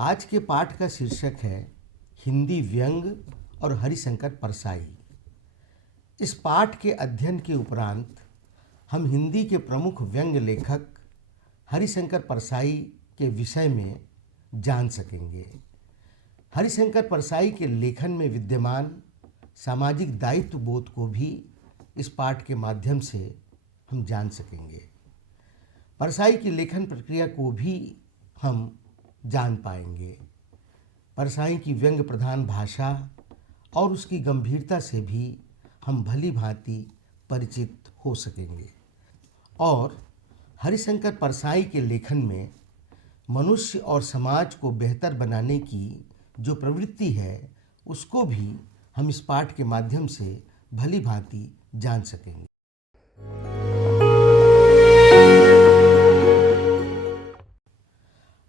आज के पाठ का शीर्षक है हिंदी व्यंग और हरिशंकर परसाई। इस पाठ के अध्ययन के उपरांत हम हिंदी के प्रमुख व्यंग लेखक हरिशंकर परसाई के विषय में जान सकेंगे। हरिशंकर परसाई के लेखन में विद्यमान सामाजिक दायित्व बोध को भी इस पाठ के माध्यम से हम जान सकेंगे। परसाई की लेखन प्रक्रिया को भी हम जान पाएंगे। परसाई की व्यंग प्रधान भाषा और उसकी गंभीरता से भी हम भली भांति परिचित हो सकेंगे। और हरिशंकर परसाई के लेखन में मनुष्य और समाज को बेहतर बनाने की जो प्रवृत्ति है उसको भी हम इस पाठ के माध्यम से भली भांति जान सकेंगे।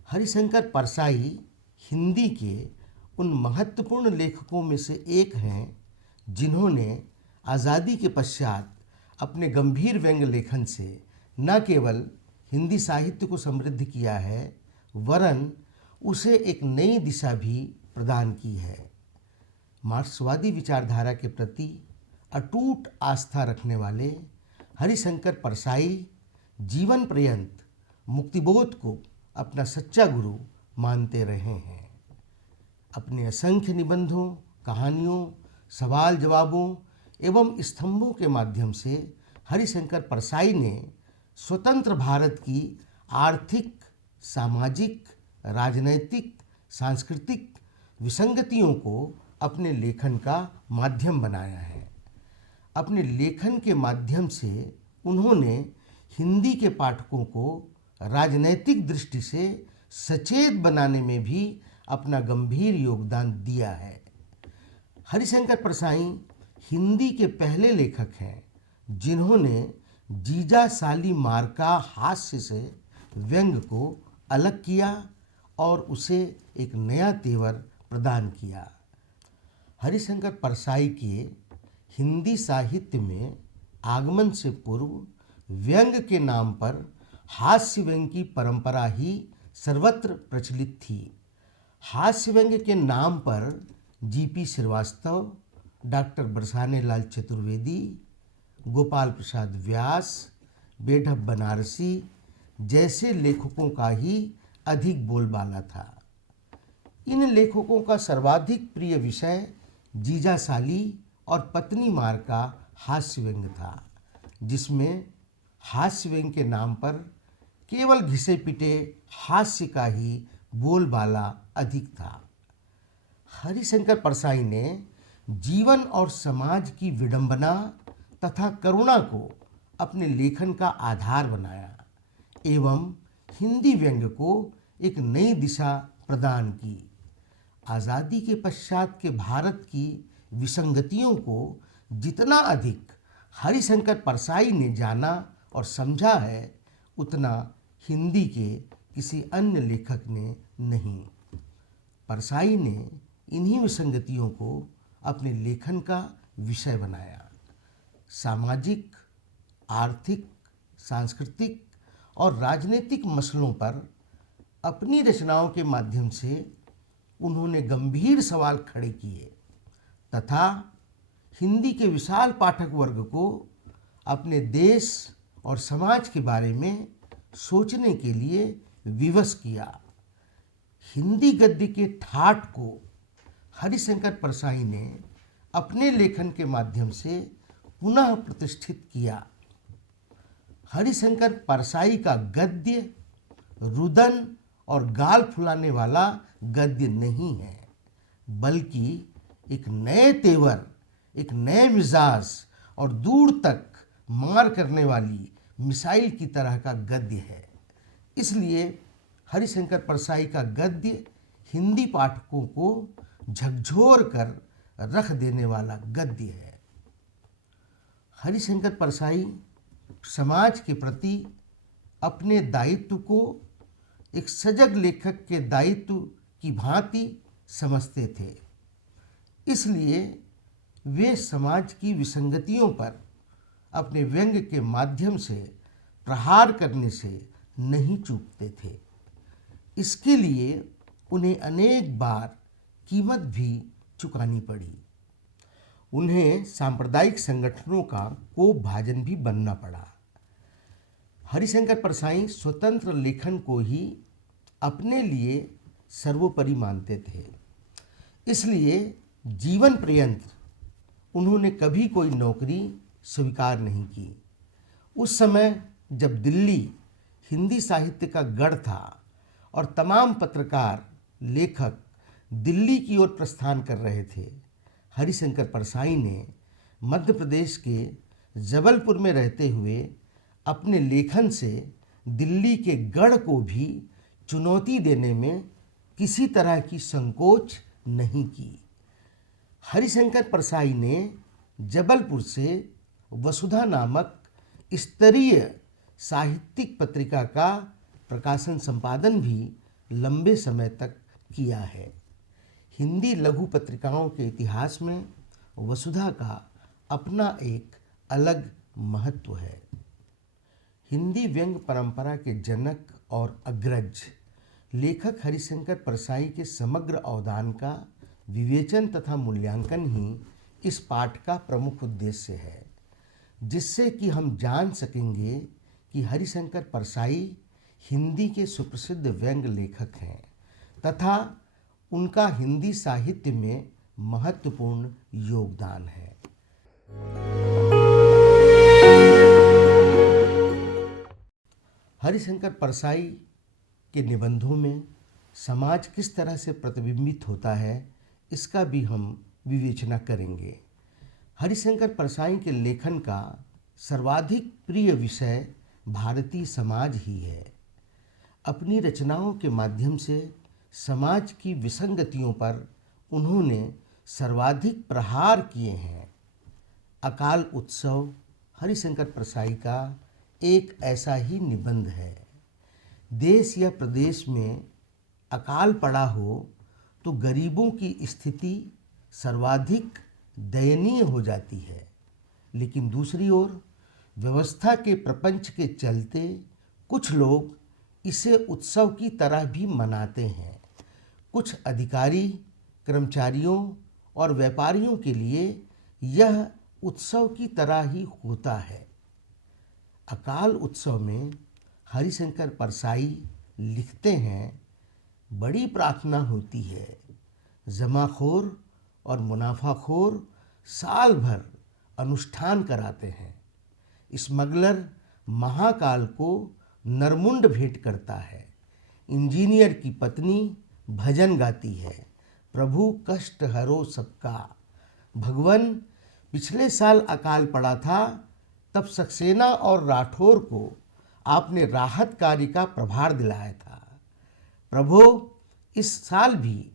हरिशंकर परसाई हिंदी के उन महत्वपूर्ण लेखकों में से एक हैं जिन्होंने आज़ादी के पश्चात अपने गंभीर व्यंग लेखन से न केवल हिंदी साहित्य को समृद्ध किया है वरन उसे एक नई दिशा भी प्रदान की है। मार्क्सवादी विचारधारा के प्रति अटूट आस्था रखने वाले हरिशंकर परसाई जीवन पर्यंत मुक्तिबोध को अपना सच्चा गुरु मानते रहे हैं। अपने असंख्य निबंधों, कहानियों, सवाल जवाबों एवं स्तंभों के माध्यम से हरिशंकर परसाई ने स्वतंत्र भारत की आर्थिक, सामाजिक, राजनैतिक, सांस्कृतिक विसंगतियों को अपने लेखन का माध्यम बनाया है। अपने लेखन के माध्यम से उन्होंने हिंदी के पाठकों को राजनैतिक दृष्टि से सचेत बनाने में भी अपना गंभीर योगदान दिया है। हरिशंकर परसाई हिंदी के पहले लेखक हैं जिन्होंने जीजा साली मार्का हास्य से व्यंग को अलग किया और उसे एक नया तेवर प्रदान किया। हरिशंकर परसाई के हिंदी साहित्य में आगमन से पूर्व व्यंग के नाम पर हास्य व्यंग की परंपरा ही सर्वत्र प्रचलित थी। हास्य व्यंग के नाम पर जीपी श्रीवास्तव, डॉक्टर बरसाने लाल चतुर्वेदी, गोपाल प्रसाद व्यास, बेढप बनारसी जैसे लेखकों का ही अधिक बोलबाला था। इन लेखकों का सर्वाधिक प्रिय विषय जीजा साली और पत्नी मार का हास्य व्यंग था, जिसमें हास्य व्यंग के नाम पर केवल घिसे पिटे हास्य का ही बोलबाला अधिक था। हरिशंकर परसाई ने जीवन और समाज की विडंबना तथा करुणा को अपने लेखन का आधार बनाया एवं हिंदी व्यंग को एक नई दिशा प्रदान की। आज़ादी के पश्चात के भारत की विसंगतियों को जितना अधिक हरिशंकर परसाई ने जाना और समझा है उतना हिंदी के किसी अन्य लेखक ने नहीं। परसाई ने इन्हीं विसंगतियों को अपने लेखन का विषय बनाया। सामाजिक, आर्थिक, सांस्कृतिक और राजनीतिक मसलों पर अपनी रचनाओं के माध्यम से उन्होंने गंभीर सवाल खड़े किए तथा हिंदी के विशाल पाठक वर्ग को अपने देश और समाज के बारे में सोचने के लिए विवश किया। हिंदी गद्य के ठाठ को हरिशंकर परसाई ने अपने लेखन के माध्यम से पुनः प्रतिष्ठित किया। हरिशंकर परसाई का गद्य रुदन और गाल फुलाने वाला गद्य नहीं है, बल्कि एक नए तेवर, एक नए मिजाज और दूर तक मार करने वाली मिसाइल की तरह का गद्य है। इसलिए हरिशंकर परसाई का गद्य हिंदी पाठकों को झकझोर कर रख देने वाला गद्य है। हरिशंकर परसाई समाज के प्रति अपने दायित्व को एक सजग लेखक के दायित्व की भांति समझते थे। इसलिए वे समाज की विसंगतियों पर अपने व्यंग के माध्यम से प्रहार करने से नहीं चूकते थे। इसके लिए उन्हें अनेक बार कीमत भी चुकानी पड़ी। उन्हें सांप्रदायिक संगठनों का कोपभाजन भी बनना पड़ा। हरिशंकर परसाई स्वतंत्र लेखन को ही अपने लिए सर्वोपरि मानते थे, इसलिए जीवन पर्यंत उन्होंने कभी कोई नौकरी स्वीकार नहीं की। उस समय जब दिल्ली हिंदी साहित्य का गढ़ था और तमाम पत्रकार लेखक दिल्ली की ओर प्रस्थान कर रहे थे, हरिशंकर परसाई ने मध्य प्रदेश के जबलपुर में रहते हुए अपने लेखन से दिल्ली के गढ़ को भी चुनौती देने में किसी तरह की संकोच नहीं की। हरिशंकर परसाई ने जबलपुर से वसुधा नामक स्तरीय साहित्यिक पत्रिका का प्रकाशन संपादन भी लंबे समय तक किया है। हिंदी लघु पत्रिकाओं के इतिहास में वसुधा का अपना एक अलग महत्व है। हिंदी व्यंग्य परंपरा के जनक और अग्रज लेखक हरिशंकर परसाई के समग्र अवदान का विवेचन तथा मूल्यांकन ही इस पाठ का प्रमुख उद्देश्य है, जिससे कि हम जान सकेंगे कि हरिशंकर परसाई हिंदी के सुप्रसिद्ध व्यंग्य लेखक हैं तथा उनका हिंदी साहित्य में महत्वपूर्ण योगदान है। हरिशंकर परसाई के निबंधों में समाज किस तरह से प्रतिबिंबित होता है, इसका भी हम विवेचना करेंगे। हरिशंकर परसाई के लेखन का सर्वाधिक प्रिय विषय भारतीय समाज ही है। अपनी रचनाओं के माध्यम से समाज की विसंगतियों पर उन्होंने सर्वाधिक प्रहार किए हैं। अकाल उत्सव हरिशंकर परसाई का एक ऐसा ही निबंध है। देश या प्रदेश में अकाल पड़ा हो तो गरीबों की स्थिति सर्वाधिक दयनीय हो जाती है, लेकिन दूसरी ओर व्यवस्था के प्रपंच के चलते कुछ लोग इसे उत्सव की तरह भी मनाते हैं। कुछ अधिकारी, कर्मचारियों और व्यापारियों के लिए यह उत्सव की तरह ही होता है। अकाल उत्सव में हरिशंकर परसाई लिखते हैं, बड़ी प्रार्थना होती है, जमाखोर और मुनाफाखोर साल भर अनुष्ठान कराते हैं। स्मगलर महाकाल को नरमुंड भेंट करता है। इंजीनियर की पत्नी भजन गाती है, प्रभु कष्ट हरो सबका। भगवान, पिछले साल अकाल पड़ा था, तब सक्सेना और राठौर को आपने राहत कार्य का प्रभार दिलाया था। प्रभु, इस साल भी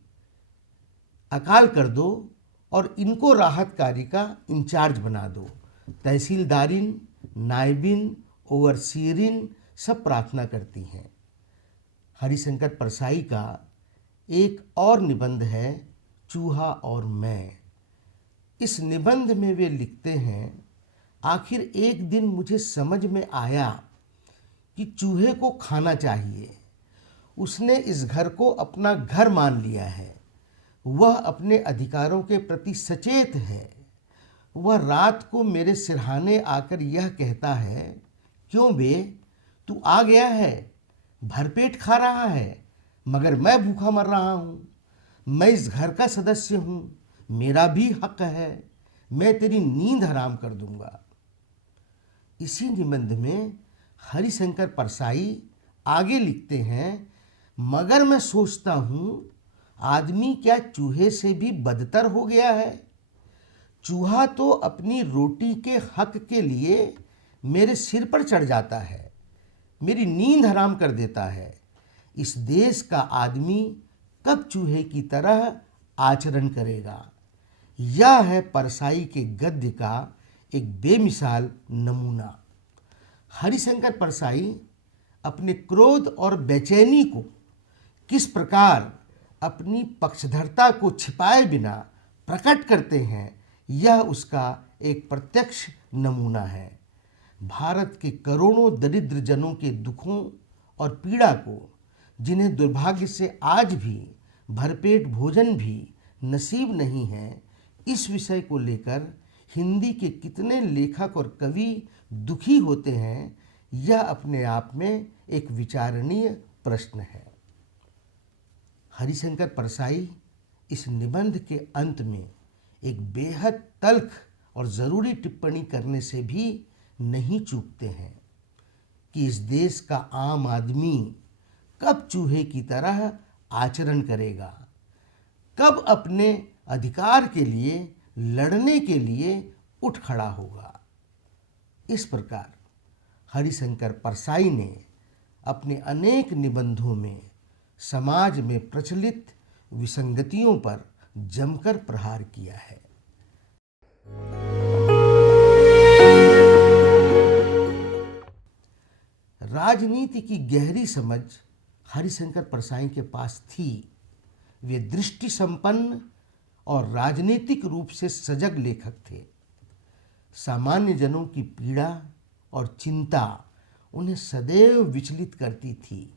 अकाल कर दो और इनको राहत कार्य का इंचार्ज बना दो। तहसीलदारिन, नायबिन, ओवरसीरिन सब प्रार्थना करती हैं। हरिशंकर परसाई का एक और निबंध है, चूहा और मैं। इस निबंध में वे लिखते हैं, आखिर एक दिन मुझे समझ में आया कि चूहे को खाना चाहिए। उसने इस घर को अपना घर मान लिया है। वह अपने अधिकारों के प्रति सचेत है। वह रात को मेरे सिरहाने आकर यह कहता है, क्यों बे, तू आ गया है, भरपेट खा रहा है, मगर मैं भूखा मर रहा हूँ। मैं इस घर का सदस्य हूँ, मेरा भी हक है, मैं तेरी नींद हराम कर दूंगा। इसी निबंध में हरिशंकर परसाई आगे लिखते हैं, मगर मैं सोचता हूँ, आदमी क्या चूहे से भी बदतर हो गया है? चूहा तो अपनी रोटी के हक के लिए मेरे सिर पर चढ़ जाता है, मेरी नींद हराम कर देता है। इस देश का आदमी कब चूहे की तरह आचरण करेगा? यह है परसाई के गद्य का एक बेमिसाल नमूना। हरिशंकर परसाई अपने क्रोध और बेचैनी को किस प्रकार अपनी पक्षधरता को छिपाए बिना प्रकट करते हैं, यह उसका एक प्रत्यक्ष नमूना है। भारत के करोड़ों दरिद्र जनों के दुखों और पीड़ा को, जिन्हें दुर्भाग्य से आज भी भरपेट भोजन भी नसीब नहीं है, इस विषय को लेकर हिंदी के कितने लेखक और कवि दुखी होते हैं, यह अपने आप में एक विचारणीय प्रश्न है। हरिशंकर परसाई इस निबंध के अंत में एक बेहद तल्ख और ज़रूरी टिप्पणी करने से भी नहीं चूकते हैं कि इस देश का आम आदमी कब चूहे की तरह आचरण करेगा, कब अपने अधिकार के लिए लड़ने के लिए उठ खड़ा होगा। इस प्रकार हरिशंकर परसाई ने अपने अनेक निबंधों में समाज में प्रचलित विसंगतियों पर जमकर प्रहार किया है। राजनीति की गहरी समझ हरिशंकर परसाई के पास थी। वे दृष्टि संपन्न और राजनीतिक रूप से सजग लेखक थे। सामान्य जनों की पीड़ा और चिंता उन्हें सदैव विचलित करती थी।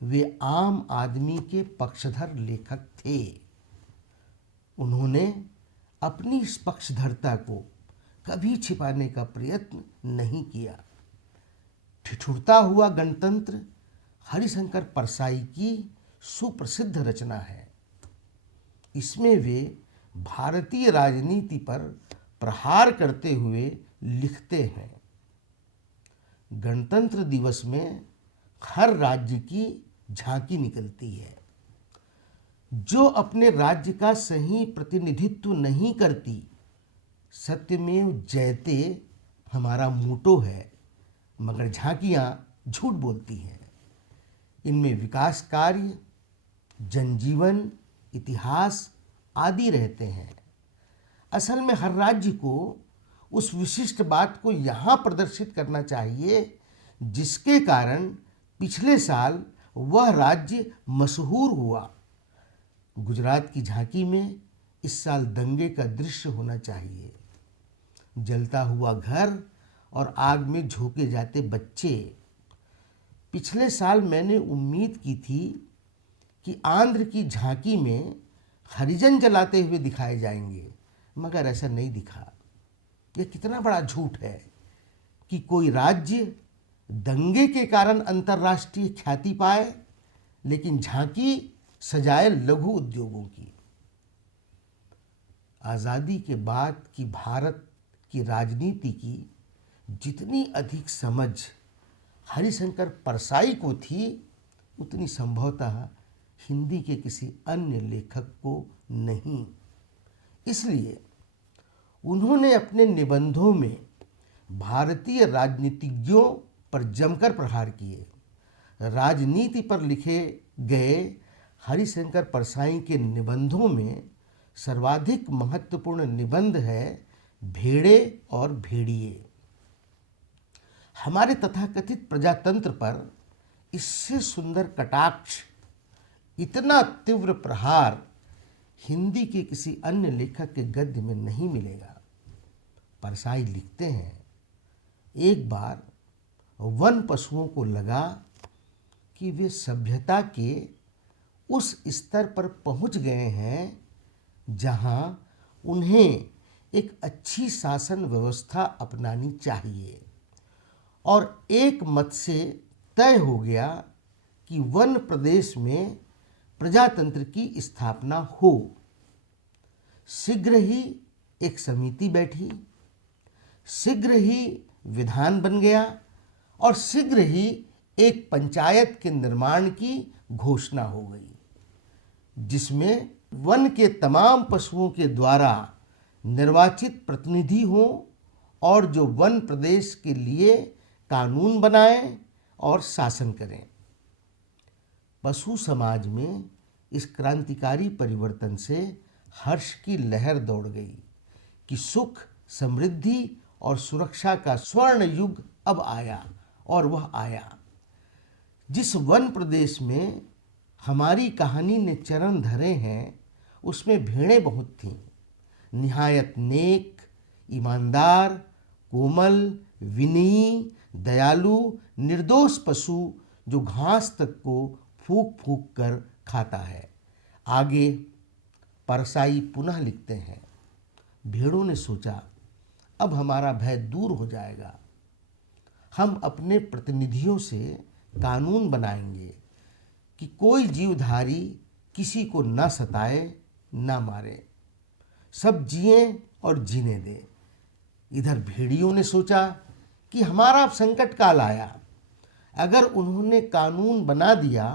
वे आम आदमी के पक्षधर लेखक थे। उन्होंने अपनी इस पक्षधरता को कभी छिपाने का प्रयत्न नहीं किया। ठिठुरता हुआ गणतंत्र हरिशंकर परसाई की सुप्रसिद्ध रचना है। इसमें वे भारतीय राजनीति पर प्रहार करते हुए लिखते हैं, गणतंत्र दिवस में हर राज्य की झांकी निकलती है। जो अपने राज्य का सही प्रतिनिधित्व नहीं करती, सत्यमेव जयते हमारा मोटो है, मगर झांकियां झूठ बोलती हैं। इनमें विकास कार्य, जनजीवन, इतिहास आदि रहते हैं। असल में हर राज्य को उस विशिष्ट बात को यहाँ प्रदर्शित करना चाहिए जिसके कारण पिछले साल वह राज्य मशहूर हुआ। गुजरात की झांकी में इस साल दंगे का दृश्य होना चाहिए। जलता हुआ घर और आग में झोंके जाते बच्चे। पिछले साल मैंने उम्मीद की थी कि आंध्र की झांकी में हरिजन जलाते हुए दिखाए जाएंगे, मगर ऐसा नहीं दिखा। यह कितना बड़ा झूठ है कि कोई राज्य दंगे के कारण अंतर्राष्ट्रीय ख्याति पाए, लेकिन झांकी सजाए लघु उद्योगों की। आज़ादी के बाद की भारत की राजनीति की जितनी अधिक समझ हरिशंकर परसाई को थी, उतनी संभवतः हिंदी के किसी अन्य लेखक को नहीं। इसलिए उन्होंने अपने निबंधों में भारतीय राजनीतिज्ञों पर जमकर प्रहार किए। राजनीति पर लिखे गए हरिशंकर परसाई के निबंधों में सर्वाधिक महत्वपूर्ण निबंध है भेड़े और भेड़िए। हमारे तथाकथित प्रजातंत्र पर इससे सुंदर कटाक्ष, इतना तीव्र प्रहार हिंदी के किसी अन्य लेखक के गद्य में नहीं मिलेगा। परसाई लिखते हैं, एक बार वन पशुओं को लगा कि वे सभ्यता के उस स्तर पर पहुंच गए हैं जहां उन्हें एक अच्छी शासन व्यवस्था अपनानी चाहिए, और एक मत से तय हो गया कि वन प्रदेश में प्रजातंत्र की स्थापना हो। शीघ्र ही एक समिति बैठी, शीघ्र ही विधान बन गया और शीघ्र ही एक पंचायत के निर्माण की घोषणा हो गई, जिसमें वन के तमाम पशुओं के द्वारा निर्वाचित प्रतिनिधि हों और जो वन प्रदेश के लिए कानून बनाएं और शासन करें। पशु समाज में इस क्रांतिकारी परिवर्तन से हर्ष की लहर दौड़ गई कि सुख, समृद्धि और सुरक्षा का स्वर्ण युग अब आया, और वह आया। जिस वन प्रदेश में हमारी कहानी ने चरण धरे हैं, उसमें भेड़ें बहुत थीं। निहायत नेक, ईमानदार, कोमल, विनयी, दयालु, निर्दोष पशु जो घास तक को फूंक फूंक कर खाता है। आगे परसाई पुनः लिखते हैं, भेड़ों ने सोचा अब हमारा भय दूर हो जाएगा। हम अपने प्रतिनिधियों से कानून बनाएंगे कि कोई जीवधारी किसी को न सताए न मारे, सब जिए और जीने दे। इधर भेड़ियों ने सोचा कि हमारा अब संकट काल आया। अगर उन्होंने कानून बना दिया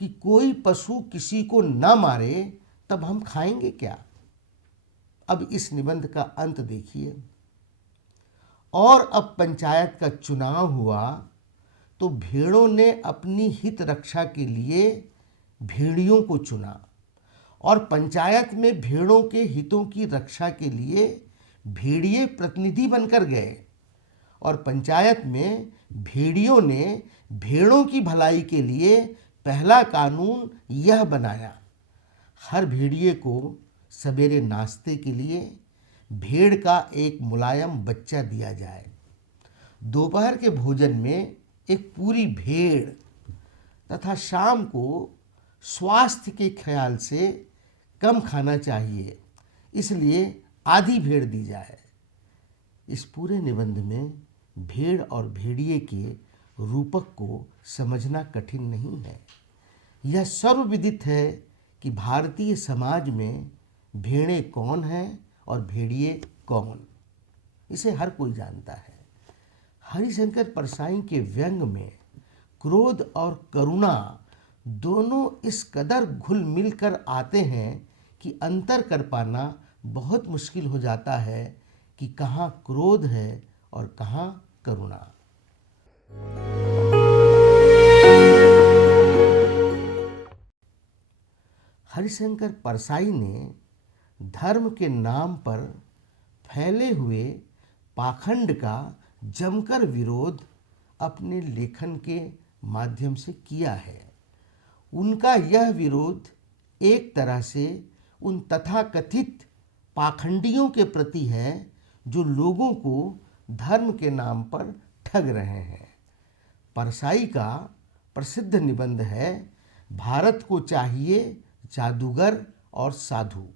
कि कोई पशु किसी को न मारे तब हम खाएंगे क्या। अब इस निबंध का अंत देखिए। और अब पंचायत का चुनाव हुआ तो भेड़ों ने अपनी हित रक्षा के लिए भेड़ियों को चुना और पंचायत में भेड़ों के हितों की रक्षा के लिए भेड़िए प्रतिनिधि बनकर गए और पंचायत में भेड़ियों ने भेड़ों की भलाई के लिए पहला कानून यह बनाया, हर भेड़िए को सवेरे नाश्ते के लिए भेड़ का एक मुलायम बच्चा दिया जाए। दोपहर के भोजन में एक पूरी भेड़ तथा शाम को स्वास्थ्य के ख्याल से कम खाना चाहिए, इसलिए आधी भेड़ दी जाए। इस पूरे निबंध में भेड़ और भेड़िए के रूपक को समझना कठिन नहीं है। यह सर्वविदित है कि भारतीय समाज में भेड़ें कौन हैं और भेड़िए कौन, इसे हर कोई जानता है। हरिशंकर परसाई के व्यंग में क्रोध और करुणा दोनों इस कदर घुल मिल कर आते हैं कि अंतर कर पाना बहुत मुश्किल हो जाता है कि कहाँ क्रोध है और कहाँ करुणा। हरिशंकर परसाई ने धर्म के नाम पर फैले हुए पाखंड का जमकर विरोध अपने लेखन के माध्यम से किया है। उनका यह विरोध एक तरह से उन तथाकथित पाखंडियों के प्रति है जो लोगों को धर्म के नाम पर ठग रहे हैं। परसाई का प्रसिद्ध निबंध है, भारत को चाहिए जादूगर और साधु।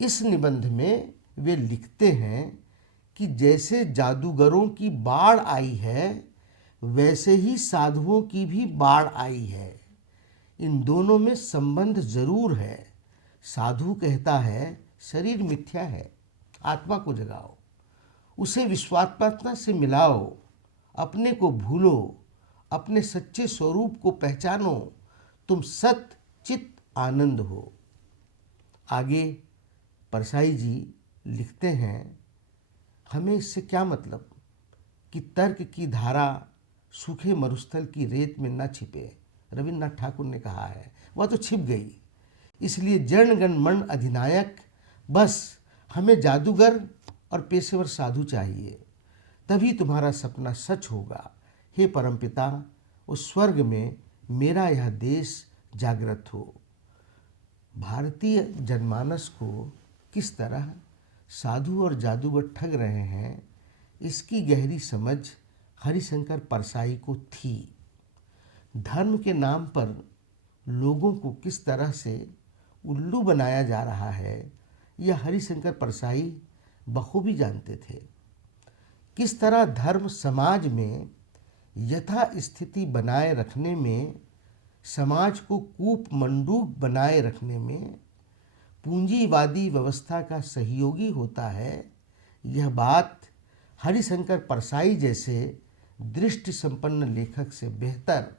इस निबंध में वे लिखते हैं कि जैसे जादूगरों की बाढ़ आई है वैसे ही साधुओं की भी बाढ़ आई है। इन दोनों में संबंध जरूर है। साधु कहता है शरीर मिथ्या है, आत्मा को जगाओ, उसे विश्वात्मकता से मिलाओ, अपने को भूलो, अपने सच्चे स्वरूप को पहचानो, तुम सत चित आनंद हो। आगे परसाई जी लिखते हैं, हमें इससे क्या मतलब कि तर्क की धारा सूखे मरुस्थल की रेत में न छिपे। रविन्द्रनाथ ठाकुर ने कहा है, वह तो छिप गई। इसलिए जनगण मन अधिनायक, बस हमें जादूगर और पेशेवर साधु चाहिए, तभी तुम्हारा सपना सच होगा। हे परमपिता, उस स्वर्ग में मेरा यह देश जागृत हो। भारतीय जनमानस को किस तरह साधु और जादूगर ठग रहे हैं, इसकी गहरी समझ हरिशंकर परसाई को थी। धर्म के नाम पर लोगों को किस तरह से उल्लू बनाया जा रहा है, यह हरिशंकर परसाई बखूबी जानते थे। किस तरह धर्म समाज में यथा स्थिति बनाए रखने में, समाज को कूप मंडूक बनाए रखने में पूंजीवादी व्यवस्था का सहयोगी होता है, यह बात हरिशंकर परसाई जैसे दृष्टि संपन्न लेखक से बेहतर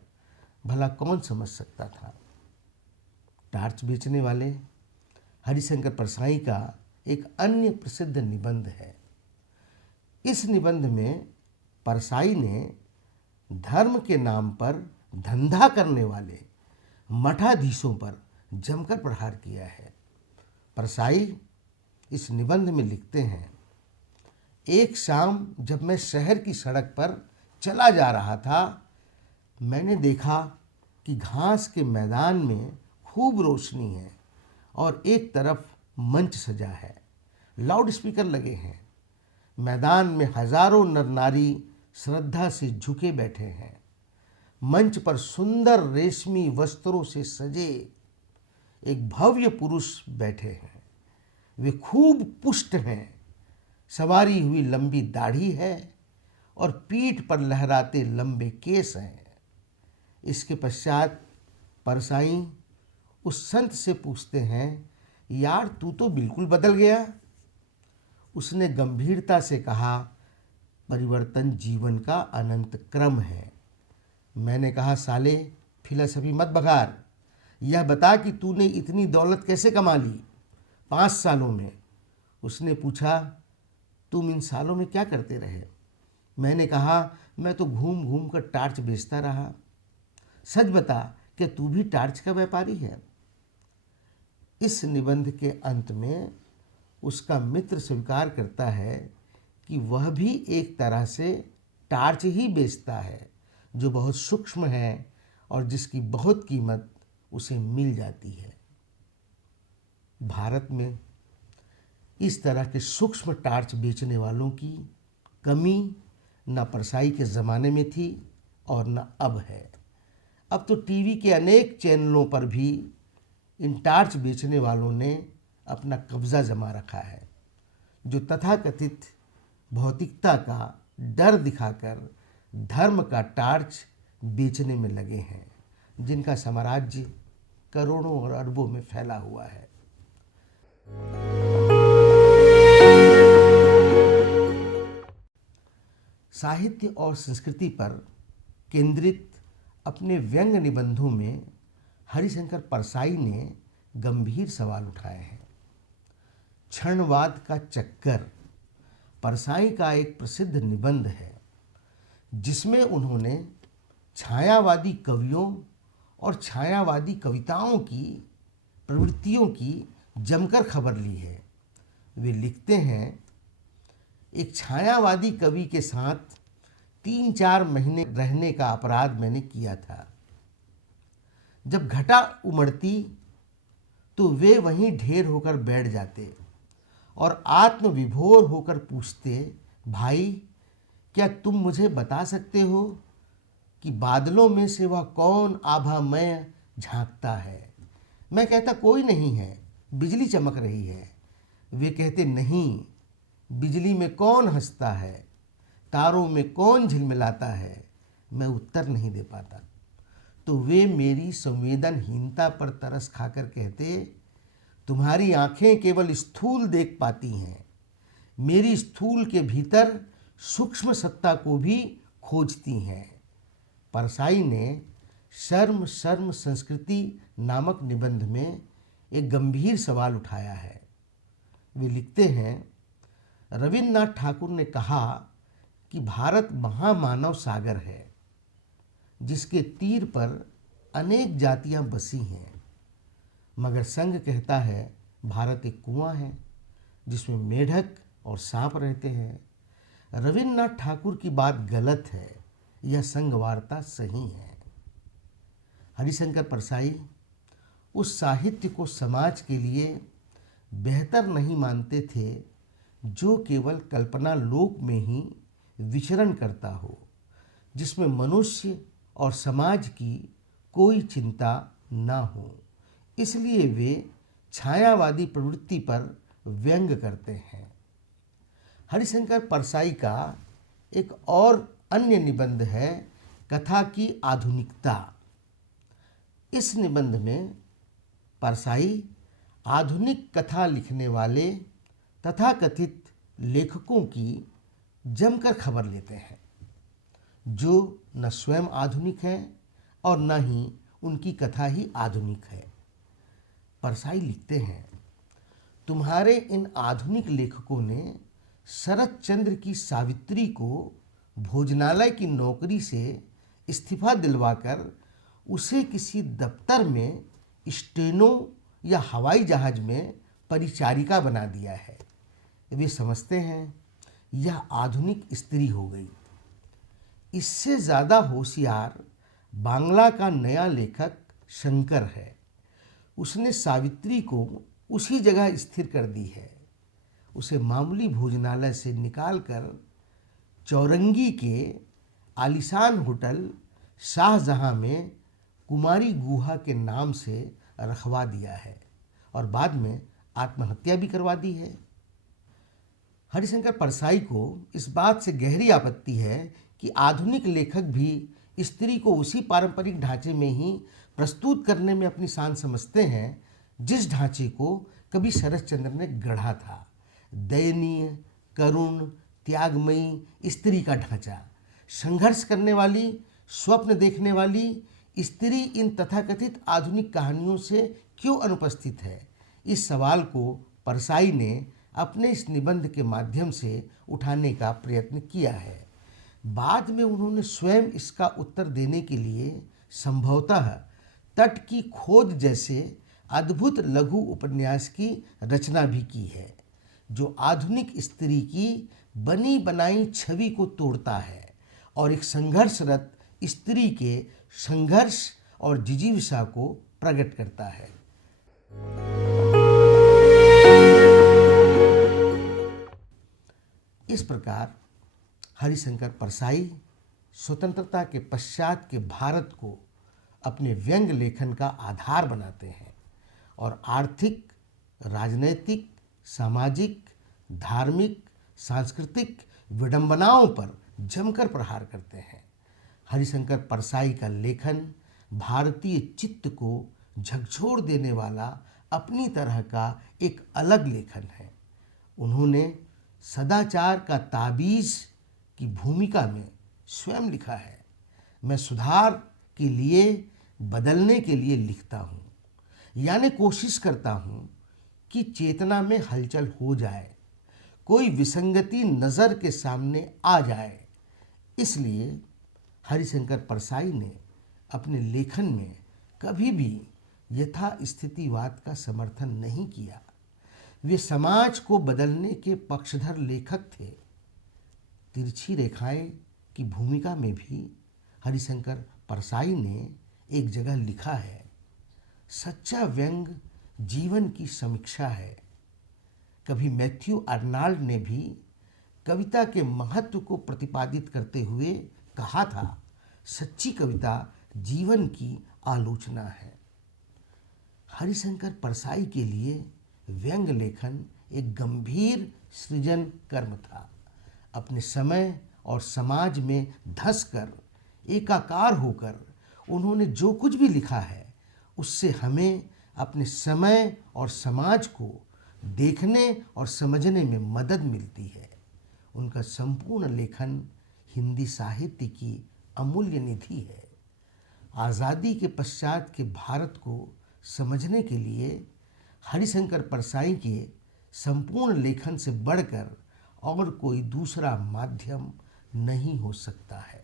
भला कौन समझ सकता था। टार्च बेचने वाले हरिशंकर परसाई का एक अन्य प्रसिद्ध निबंध है। इस निबंध में परसाई ने धर्म के नाम पर धंधा करने वाले मठाधीशों पर जमकर प्रहार किया है। परसाई इस निबंध में लिखते हैं, एक शाम जब मैं शहर की सड़क पर चला जा रहा था, मैंने देखा कि घास के मैदान में खूब रोशनी है और एक तरफ मंच सजा है, लाउड स्पीकर लगे हैं। मैदान में हजारों नर नारी श्रद्धा से झुके बैठे हैं। मंच पर सुंदर रेशमी वस्त्रों से सजे एक भव्य पुरुष बैठे हैं। वे खूब पुष्ट हैं, सवारी हुई लंबी दाढ़ी है और पीठ पर लहराते लंबे केस हैं। इसके पश्चात परसाई उस संत से पूछते हैं, यार तू तो बिल्कुल बदल गया। उसने गंभीरता से कहा, परिवर्तन जीवन का अनंत क्रम है। मैंने कहा, साले फिलॉसफी मत बघार, यह बता कि तूने इतनी दौलत कैसे कमा ली 5 सालों में। उसने पूछा, तुम इन सालों में क्या करते रहे? मैंने कहा, मैं तो घूम घूम कर टार्च बेचता रहा। सच बता, क्या तू भी टार्च का व्यापारी है? इस निबंध के अंत में उसका मित्र स्वीकार करता है कि वह भी एक तरह से टार्च ही बेचता है, जो बहुत सूक्ष्म है और जिसकी बहुत कीमत उसे मिल जाती है। भारत में इस तरह के सूक्ष्म टार्च बेचने वालों की कमी न परसाई के ज़माने में थी और न अब है। अब तो टीवी के अनेक चैनलों पर भी इन टार्च बेचने वालों ने अपना कब्जा जमा रखा है, जो तथाकथित भौतिकता का डर दिखाकर धर्म का टार्च बेचने में लगे हैं, जिनका साम्राज्य करोड़ों और अरबों में फैला हुआ है। साहित्य और संस्कृति पर केंद्रित अपने व्यंग्य निबंधों में हरिशंकर परसाई ने गंभीर सवाल उठाए हैं। क्षणवाद का चक्कर परसाई का एक प्रसिद्ध निबंध है, जिसमें उन्होंने छायावादी कवियों और छायावादी कविताओं की प्रवृत्तियों की जमकर खबर ली है। वे लिखते हैं, एक छायावादी कवि के साथ 3-4 महीने रहने का अपराध मैंने किया था। जब घटा उमड़ती तो वे वहीं ढेर होकर बैठ जाते और आत्मविभोर होकर पूछते, भाई क्या तुम मुझे बता सकते हो कि बादलों में से वह कौन आभामय झांकता है? मैं कहता, कोई नहीं है, बिजली चमक रही है। वे कहते, नहीं, बिजली में कौन हंसता है, तारों में कौन झिलमिलाता है? मैं उत्तर नहीं दे पाता। तो वे मेरी संवेदनहीनता पर तरस खाकर कहते, तुम्हारी आंखें केवल स्थूल देख पाती हैं, मेरी स्थूल के भीतर सूक्ष्म सत्ता को भी खोजती हैं। परसाई ने शर्म शर्म संस्कृति नामक निबंध में एक गंभीर सवाल उठाया है। वे लिखते हैं, रविन्द्रनाथ ठाकुर ने कहा कि भारत महामानव सागर है, जिसके तीर पर अनेक जातियां बसी हैं, मगर संघ कहता है भारत एक कुआं है जिसमें मेढक और सांप रहते हैं। रविन्द्रनाथ ठाकुर की बात गलत है, यह संघ वार्ता सही है। हरिशंकर परसाई उस साहित्य को समाज के लिए बेहतर नहीं मानते थे जो केवल कल्पना लोक में ही विचरण करता हो, जिसमें मनुष्य और समाज की कोई चिंता ना हो। इसलिए वे छायावादी प्रवृत्ति पर व्यंग करते हैं। हरिशंकर परसाई का एक और अन्य निबंध है, कथा की आधुनिकता। इस निबंध में परसाई आधुनिक कथा लिखने वाले तथाकथित लेखकों की जमकर खबर लेते हैं, जो न स्वयं आधुनिक हैं और न ही उनकी कथा ही आधुनिक है। परसाई लिखते हैं, तुम्हारे इन आधुनिक लेखकों ने शरत चंद्र की सावित्री को भोजनालय की नौकरी से इस्तीफा दिलवाकर उसे किसी दफ्तर में स्टेनो या हवाई जहाज में परिचारिका बना दिया है। वे समझते हैं यह आधुनिक स्त्री हो गई। इससे ज़्यादा होशियार बांग्ला का नया लेखक शंकर है। उसने सावित्री को उसी जगह स्थिर कर दी है। उसे मामूली भोजनालय से निकालकर चौरंगी के आलीशान होटल शाहजहां में कुमारी गुहा के नाम से रखवा दिया है और बाद में आत्महत्या भी करवा दी है। हरिशंकर परसाई को इस बात से गहरी आपत्ति है कि आधुनिक लेखक भी स्त्री को उसी पारंपरिक ढांचे में ही प्रस्तुत करने में अपनी शान समझते हैं जिस ढांचे को कभी शरत चंद्र ने गढ़ा था। दयनीय, करुण, त्यागमयी स्त्री का ढांचा, संघर्ष करने वाली, स्वप्न देखने वाली स्त्री इन तथाकथित आधुनिक कहानियों से क्यों अनुपस्थित है? इस सवाल को परसाई ने अपने इस निबंध के माध्यम से उठाने का प्रयत्न किया है। बाद में उन्होंने स्वयं इसका उत्तर देने के लिए संभवतः तट की खोज जैसे अद्भुत लघु उपन्यास की रचना भी की है, जो आधुनिक स्त्री की बनी बनाई छवि को तोड़ता है और एक संघर्षरत स्त्री के संघर्ष और जिजीविषा को प्रकट करता है। इस प्रकार हरिशंकर परसाई स्वतंत्रता के पश्चात के भारत को अपने व्यंग्य लेखन का आधार बनाते हैं और आर्थिक, राजनैतिक, सामाजिक, धार्मिक, सांस्कृतिक विडंबनाओं पर जमकर प्रहार करते हैं। हरिशंकर परसाई का लेखन भारतीय चित्त को झकझोर देने वाला अपनी तरह का एक अलग लेखन है। उन्होंने सदाचार का ताबीज़ की भूमिका में स्वयं लिखा है, मैं सुधार के लिए, बदलने के लिए लिखता हूँ, यानी कोशिश करता हूँ कि चेतना में हलचल हो जाए, कोई विसंगति नज़र के सामने आ जाए। इसलिए हरिशंकर परसाई ने अपने लेखन में कभी भी यथास्थितिवाद का समर्थन नहीं किया। वे समाज को बदलने के पक्षधर लेखक थे। तिरछी रेखाएं की भूमिका में भी हरिशंकर परसाई ने एक जगह लिखा है, सच्चा व्यंग्य जीवन की समीक्षा है। कभी मैथ्यू आर्नाल्ड ने भी कविता के महत्व को प्रतिपादित करते हुए कहा था, सच्ची कविता जीवन की आलोचना है। हरिशंकर परसाई के लिए व्यंग्य लेखन एक गंभीर सृजन कर्म था। अपने समय और समाज में धंसकर, एकाकार होकर उन्होंने जो कुछ भी लिखा है, उससे हमें अपने समय और समाज को देखने और समझने में मदद मिलती है। उनका संपूर्ण लेखन हिंदी साहित्य की अमूल्य निधि है। आज़ादी के पश्चात के भारत को समझने के लिए हरिशंकर परसाई के संपूर्ण लेखन से बढ़कर और कोई दूसरा माध्यम नहीं हो सकता है।